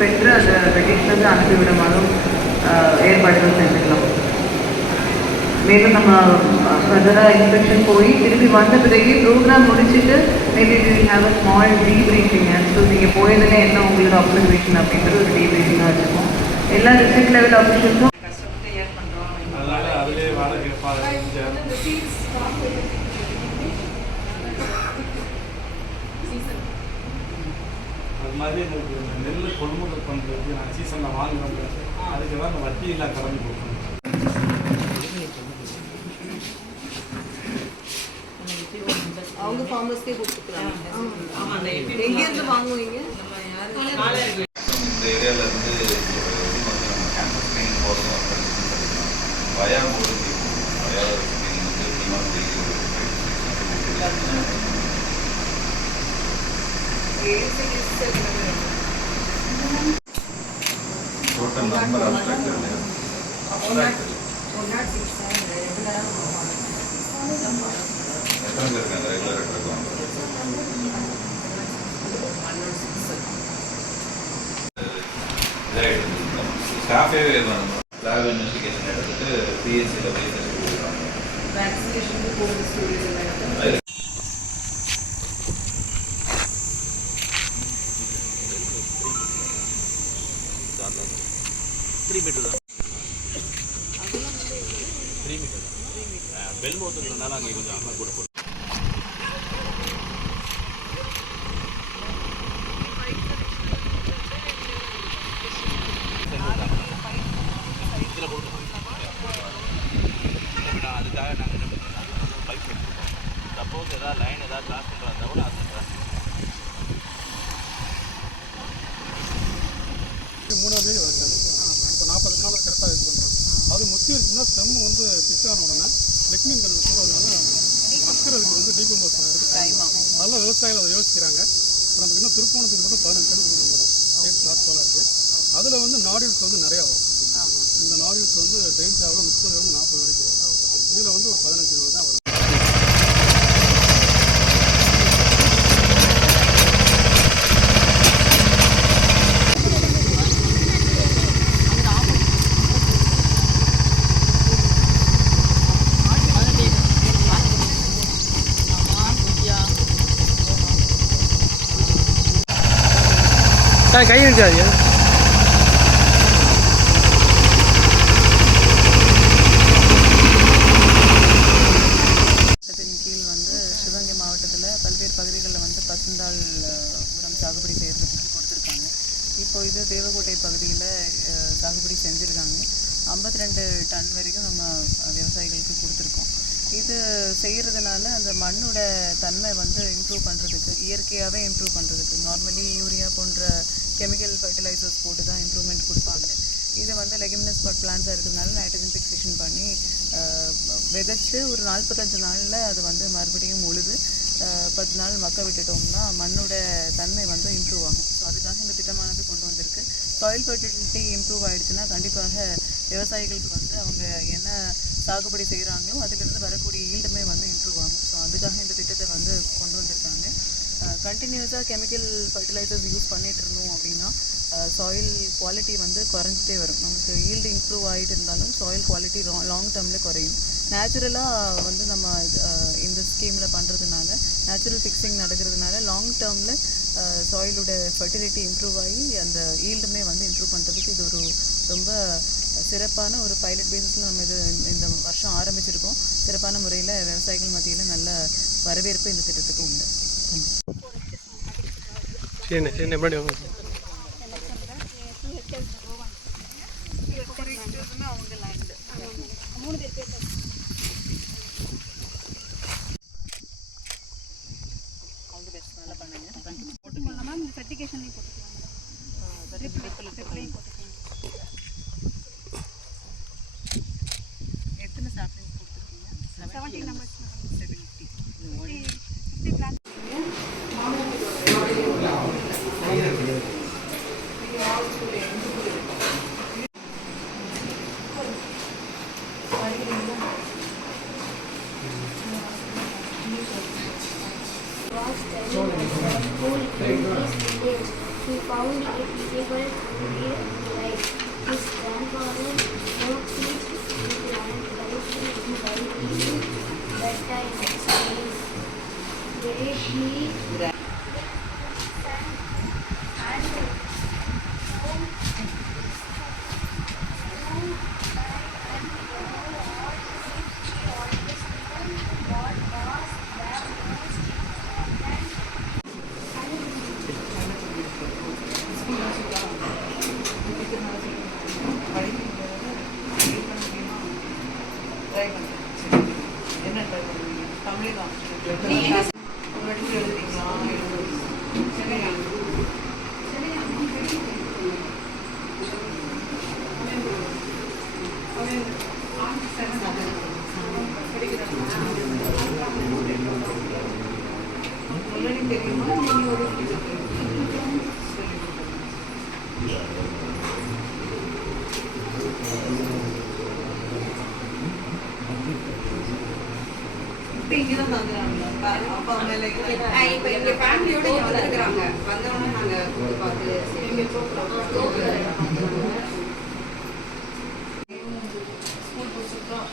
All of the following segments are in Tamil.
பெற்று அந்த வெக்கேஷன் அனுப்பிவிடுமாறும் ஏற்பாடுகள் செஞ்சுக்கலாம். மேலும் நம்ம ஃபர்தராக இன்ஸ்பெக்ஷன் போய் திருப்பி வந்த பிறகு ப்ரோக்ராம் முடிச்சுட்டு maybe will have a small debriefing. So நீங்கள் போயதில் என்ன உங்களோட அப்சர்வேஷன் அப்படின்றது ஒரு டீப்ரீஃபிங்காக வச்சுருக்கோம். எல்லா டிஸ்ட்ரிக்ட் லெவல் ஆஃபீஸர்ஸும் அது மாதிரி எங்களுக்கு நெல் கொள்முதல் பண்ணுறது நாங்கள் சீசனில் வாங்குறோம். அதுக்கு தான் அந்த வட்டி இல்லை கலந்து கொடுக்கணும். அவங்க ஃபார்மர்ஸ்க்கே கொடுத்துக்கிறாங்க. எங்கேருந்து வாங்குவீங்க? இந்த ஏரியாவில் இருந்து கேன்சர் ஸ்க்ரீனிங் போகிறோம். பயா போர்டு பயா ஸ்க்ரீனிங் வந்து total number of abstracted எத்தனை பேர் இருக்காங்க ரெகுலர் எடுத்துருக்கோம்? ஸ்டாஃபே வேணும். லேப் இன்வெஸ்டிகேஷன் எடுத்துட்டு பிஎஸ்சியில் போய் டெஸ்ட் கொடுக்குறாங்க. வேக்சினேஷனுக்கு கோவிட் ஸ்டோரேஜ் எல்லாம் எடுத்து த்ரீ மீட்டர் தான். 3 மீட்டர் பெல் மவுத்துனால அங்கே கொஞ்சம் அம்மா கூட போட்டு இதில் கொடுக்கணும். அதுக்காக நாங்கள் பைப் எடுத்துருக்கோம். சப்போஸ் ஏதாவது லைன் ஏதாவது கிராஸ் பண்ணுறதா கூட அது மூணாவது தேதி வளர்த்தாங்க. இப்போ 40 நாள் கரெக்டாக இது பண்ணுறோம். அது முத்தி வச்சுன்னா ஸ்டெம் வந்து பிச்சான உடனே லெக்மின் கல் போடுறதுனால மக்கிறதுக்கு வந்து டீகம்போஸ் ஆகுது. நல்ல விவசாயிகள் அதை யோசிக்கிறாங்க. இப்போ நமக்கு இன்னும் திருப்போணத்துக்கு மட்டும் 15 கல் கொடுக்க மேடம். ஸ்டேட் ஸ்டாக் போல இருக்குது. அதில் வந்து நாடியூல்ஸ் வந்து நிறையா வரும். இந்த நாடியூல்ஸ் வந்து டெய்லி ஆகும் 30 40 வரைக்கும் வரும். இதில் வந்து ஒரு 15-20 தான் வரும். கை இருக்காது. கீழ் வந்து சிவகங்கை மாவட்டத்தில் பல்வேறு பகுதிகளில் வந்து பசுந்தாள் உரம் சாகுபடி செய்கிறதுக்கு கொடுத்துருக்காங்க. இப்போ இது தேவக்கோட்டை பகுதியில் சாகுபடி செஞ்சுருக்காங்க. 52 டன் வரைக்கும் நம்ம விவசாயிகளுக்கு கொடுத்துருக்கோம். இது செய்கிறதுனால அந்த மண்ணோட தன்மை வந்து இம்ப்ரூவ் பண்ணுறதுக்கு, இயற்கையாகவே இம்ப்ரூவ் பண்ணுறதுக்கு, நார்மலி யூரியா போன்ற கெமிக்கல் ஃபர்டிலைசர்ஸ் போட்டு தான் இம்ப்ரூவ்மெண்ட் கொடுப்பாங்க. இது வந்து லெகுமினஸ் பிளான்ஸாக இருக்கிறதுனால நைட்ரஜன் ஃபிக்சேஷன் பண்ணி விதைச்சு ஒரு 45 நாளில் அது வந்து மறுபடியும் உழுது 10 நாள் மக்க விட்டுட்டோம்னா மண்ணோட தன்மை வந்து இம்ப்ரூவ் ஆகும். ஸோ அதுக்காக இந்த திட்டமானது கொண்டு வந்திருக்கு. சாயில் ஃபர்டிலிட்டி இம்ப்ரூவ் ஆகிடுச்சுன்னா கண்டிப்பாக விவசாயிகளுக்கு வந்து அவங்க என்ன சாகுபடி செய்கிறாங்களோ அதிலிருந்து வரக்கூடிய ஈல்டுமே வந்து இம்ப்ரூவ் ஆகும். ஸோ அதுக்காக இந்த திட்டத்தை வந்து கொண்டு வந்திருக்காங்க. கண்டினியூஸாக கெமிக்கல் ஃபர்டிலைசர்ஸ் யூஸ் பண்ணிகிட்டு இருந்தோம் அப்படின்னா சாயில் குவாலிட்டி வந்து குறைஞ்சிட்டே வரும். நமக்கு ஈல்டு இம்ப்ரூவ் ஆகிட்டு இருந்தாலும் சாயில் குவாலிட்டி லாங் டேர்மில் குறையும். நேச்சுரலாக வந்து நம்ம இந்த ஸ்கீமில் பண்ணுறதுனால நேச்சுரல் ஃபிக்ஸிங் நடக்கிறதுனால லாங் டேர்மில் சாயிலோட ஃபர்டிலிட்டி இம்ப்ரூவ் ஆகி அந்த ஈல்டுமே வந்து இம்ப்ரூவ் பண்ணுறதுக்கு இது ஒரு ரொம்ப சிறப்பான ஒரு பைலட் பேசிஸில் நம்ம இது இந்த வருஷம் ஆரம்பிச்சிருக்கோம். சிறப்பான முறையில் விவசாயிகள் மத்தியில் நல்ல வரவேற்பு இந்த திட்டத்துக்கு உண்டு. அவங்க லைன் நல்லா பண்ணுங்க. மேம் இந்த சர்டிஃபிகேஷன்லையும் போட்டுக்கலாம். எத்தனை சாம்பிள்ஸ் கொடுத்துருக்கீங்க? 70 numbers 70. 50 plan. He found it difficult to read and write. His grandfather wrote speech and learned correctly in writing bedtime stories. Where he try பண்ணுறேன். சரி, என்ன ட்ரை பண்ணுவீங்க? தமிழே தான். ஒரு அடிக்கு எழுதுறீங்களா? சரியா? ஆல்ரெடி தெரியுமா? நீங்கள் ஒரு இங்கே தான் தங்குறாங்களா? அப்பா அம்மா எல்லாம் இப்போ எங்கள் ஃபேமிலியோட இங்கே வந்துருக்குறாங்க. வந்தோடனே நாங்கள் கூட்டு பார்த்து ஸ்கூல் பிடிச்சிருக்கோம்.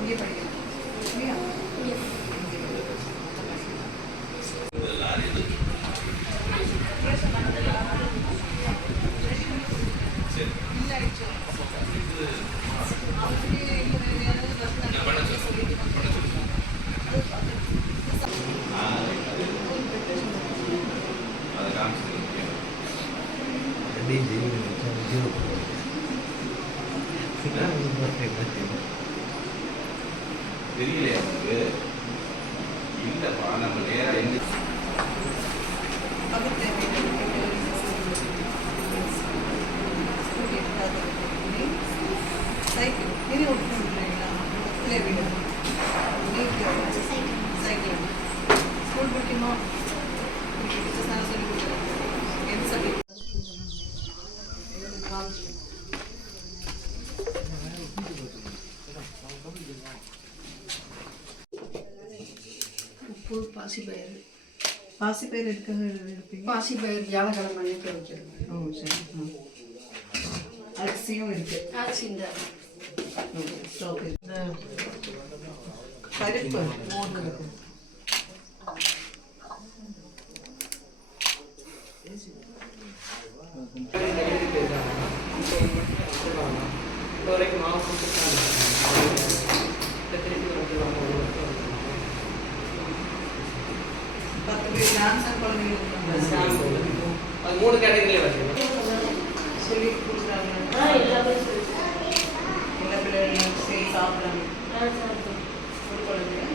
இங்கே படிக்கிறேன் இல்லையா? தெரியலையா உங்களுக்கு? இல்லைப்பா, நம்ம நேராக எங்க சைக்கிள் இது ஓட்டணும் இல்லைங்களா? பக்கத்துலேயே வீடு சைக்கிள் ஸ்கூல் பிடிக்குமா? டீச்சர்ஸ் நான் சொல்லி கொடுக்குறேன். எந்த சப்ஜெக்ட்? உப்பு பாசிப்பயிறு. பாசிப்பயிறு எடுப்பீங்க? பாசிப்பயிறு வியாழக்கிழமை அன்னைக்கு வச்சிருக்கேன். ஓ சரி. அரிசியும் இருக்கு. இந்த ஸ்டாக் இருக்கு. பருப்பு மோர் இருக்கு. அது 3 கேட்டகரியில வருது. சொல்லி கொடுக்குறாங்க. எல்லா பிள்ளைகளும் சரி சாப்பிட்றாங்க. ஒரு குழந்தைங்க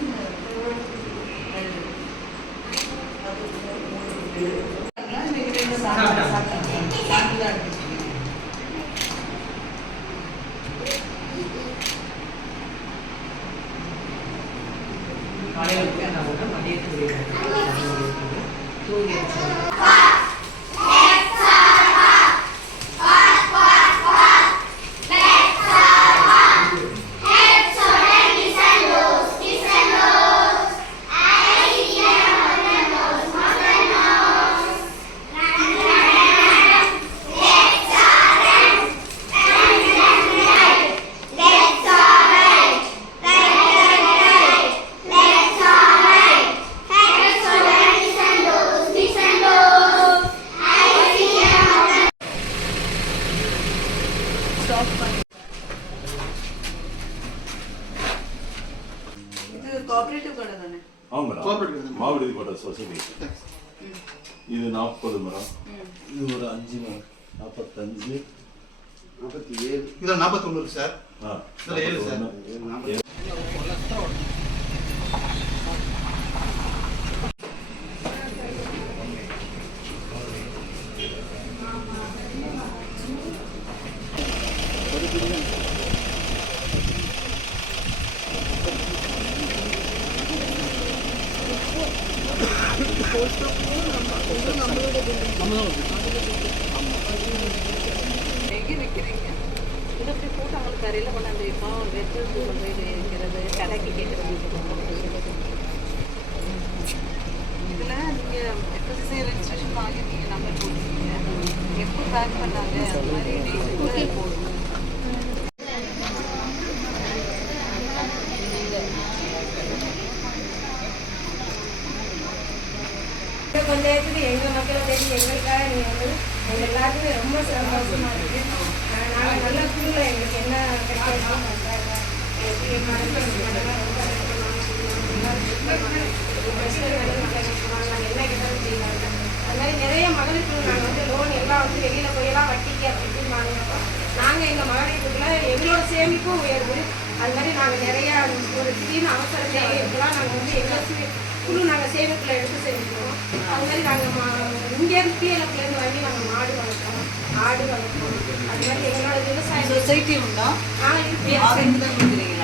கோஆபரேட்டிவ் கடை தானே? மேடம் மாவடி கோட்டை சொசைட்டி. இது 40 மரம், இது ஒரு 5 மரம், 45, இதில் 41 இருக்கு சார். இதில் 7 சார். எங்கே வைக்கிறீங்க? இதை போய் போட்டு அவங்களுக்கு கரையில் கொண்டாந்து வைப்போம். வெச்சு கொண்டு போய் வைக்கிறது, கடைக்கு கேட்குறது. இதில் நீங்கள் FSSAI ரெஜிஸ்ட்ரேஷன் வாங்கி நீங்கள் நம்பர் போட்டுருக்கீங்க. எப்போ பேக் பண்ணாங்க அது மாதிரி டேட்டுக்குள்ளே போடணும். கொஞ்சம் இருக்குது எங்கள் மக்களை தேடி எங்களுக்காக நீங்கள் வந்து எங்கள் எல்லாருக்குமே ரொம்ப சந்தோஷமாக இருக்குது. நாங்கள் நல்ல ஸ்கூலில் எங்களுக்கு என்ன கிடைக்கிறதோ என்ன கிட்டாலும் செய்வாங்க. அது மாதிரி நிறைய மகளிர் குழு நாங்கள் வந்து லோன் எல்லாம் வந்து வெளியில் போயெல்லாம் வட்டிக்கு அப்படின்னு வாங்கினப்போ நாங்கள் எங்கள் மகளிர் குழுவில் எங்களோட சேமிப்பும் உயர்வு. அது மாதிரி நாங்கள் நிறையா ஒரு திடீர்னு அவசர தேவைக்கெல்லாம் நாங்கள் வந்து எங்கள் குழு நாங்கள் சேமிப்பில் எடுத்து செஞ்சுக்கிறோம். அது மாதிரி நாங்கள் இங்கேருந்து பிஎல்எஃப்லேருந்து வாங்கி நாங்கள் மாடு வளர்க்குறோம், ஆடு வளர்க்குறோம். அது மாதிரி எங்களோட விவசாயம் சொசைட்டி உண்டா? ஆமாம் இங்கே தான் கொடுக்குறீங்க.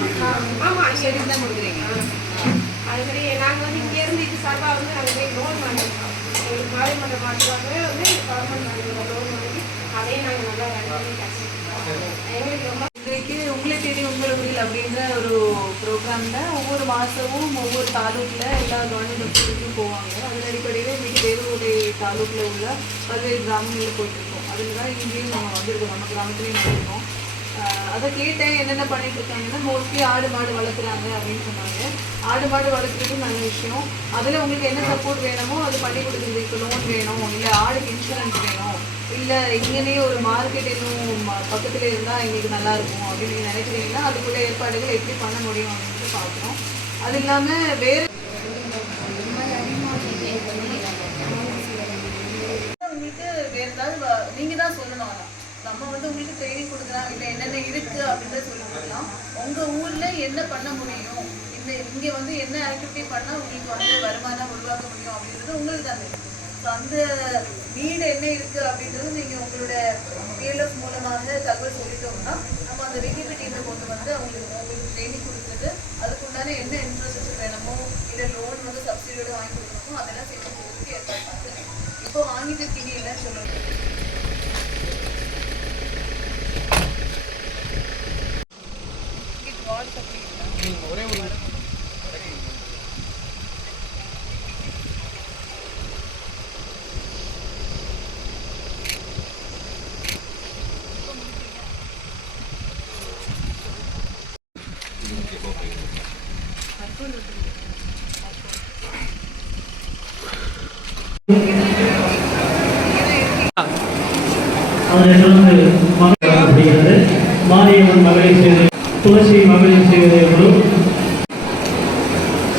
அது மாதிரி நாங்கள் வந்து இங்கேருந்து இது சார்பாக வந்து நாங்கள் போய் லோன் வாங்கியிருக்கோம். எங்களுக்கு மாவட்ட மாட்டுவாகவே வந்து கவர்மெண்ட் வாங்கிக்கிறோம் லோன் வாங்கி அதையும் நாங்கள் நல்லா ரன் பண்ணி எங்களுக்கு ரொம்ப இன்றைக்கு உங்களை தேடி உங்கள் ஊரில் அப்படின்ற ஒரு ப்ரோக்ராமில் ஒவ்வொரு மாதமும் ஒவ்வொரு தாலூக்கில் எல்லா கவர்மெண்ட் ஆஃபீஸுக்கும் போவாங்க. அதன் அடிப்படையில் இன்றைக்கி தேவகோட்டை தாலூக்கில் உள்ள பல்வேறு கிராமங்களில் போயிட்டுருக்கோம். அதில் தான் இங்கேயும் நம்ம வந்திருக்கோம், நம்ம கிராமத்துலேயும் வந்திருக்கோம். அதை கேட்டேன் என்னென்ன பண்ணிட்டு இருக்காங்கன்னா மோஸ்ட்லி ஆடு மாடு வளர்க்குறாங்க அப்படின்னு சொன்னாங்க. ஆடு மாடு வளர்க்குறது நல்ல விஷயம். அதில் உங்களுக்கு என்ன சப்போர்ட் வேணுமோ அது பண்ணி கொடுக்குறது. இப்போ லோன் வேணும், இல்லை ஆடுக்கு இன்சூரன்ஸ் வேணும், இல்லை இங்கேயே ஒரு மார்க்கெட் இன்னும் பக்கத்தில் இருந்தால் எங்களுக்கு நல்லாயிருக்கும் அப்படின்னு நீங்கள் நினைக்கிறீங்கன்னா அதுக்குள்ள ஏற்பாடுகள் எப்படி பண்ண முடியும் அப்படின்ட்டு பார்க்குறோம். அது இல்லாமல் வேறு உங்களுக்கு வேறு ஏதாவது நீங்கள் தான் சொல்லணும். நம்ம வந்து உங்களுக்கு ட்ரைனிங் கொடுக்கலாம், இல்லை என்னென்ன இருக்குது அப்படின்றத சொல்லி கொடுக்கலாம். உங்கள் ஊரில் என்ன பண்ண முடியும், இங்கே வந்து என்ன ஆக்டிவிட்டி பண்ணால் உங்களுக்கு வந்து வருமானம் உருவாக்க முடியும் அப்படின்றது உங்களுக்கு தான் தெரியும். ஸோ அந்த நீடு என்ன இருக்குது அப்படின்றது நீங்கள் உங்களோட பிஎல்எஃப் மூலமாக தகவல் சொல்லிட்டோம்னா நம்ம அந்த விகிபி டீமை கொண்டு வந்து உங்களுக்கு ட்ரைனிங் கொடுக்குறது, அதுக்குண்டான என்ன இன்ஃப்ராஸ்ட்ரக்சர் வேணுமோ இல்லை லோன் வந்து சப்சிடியோடு வாங்கி கொடுக்கணுமோ அதெல்லாம் செஞ்சு கொடுத்துட்டு ஏற்பாடு பண்ணுறது. இப்போ வாங்கிட்டு இருக்கீங்க இல்லைன்னு சொல்லணும். ஒரே ஒரு அதனைத் தொடர்ந்து மகளிர் மாரியம்மன் மகளிர் சேவை, துளசி மகளிர் சேவை குழு,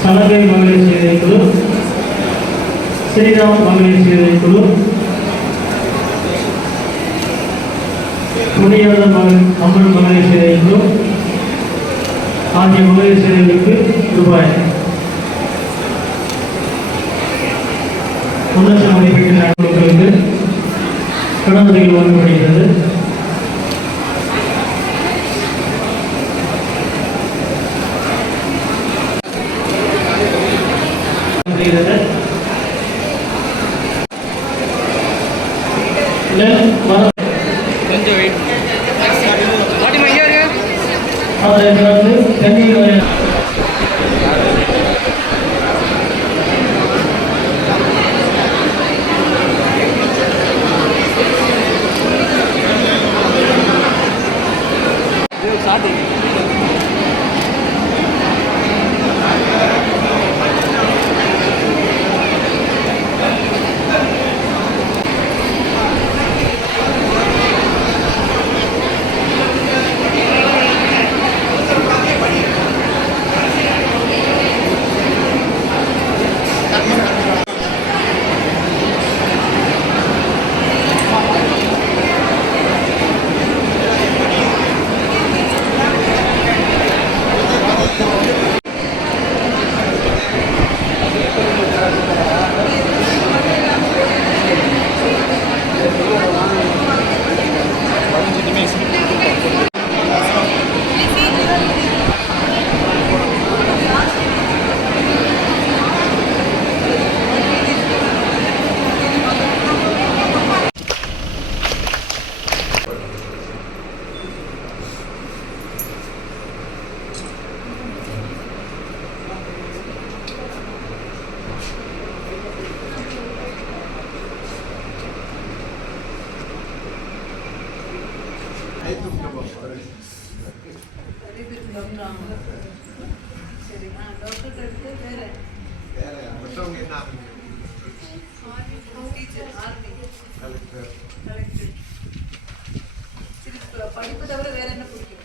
சலகை மகளிர் சேவை குழு, ஸ்ரீராம் மகளிர் சேவை குழு, முனியாத அம்மன் மகளிர் சேவை குழு ஆகிய மகளிர் சேவைகளுக்கு ரூபாய் 1 லட்சம் மதிப்பீட்டில் குழுக்களுக்கு கடனுதவிகள் வழங்கப்படுகிறது. அதனைத் தொடர்ந்து தண்ணீர் நிறைய பேருக்கு டாக்டர் ஆகணும். சரி, டாக்டர் எடுத்து வேற டீச்சர், ஆர்மி, கலெக்டர். சரி, படிப்பு தவிர வேற என்ன பிடிக்கும்?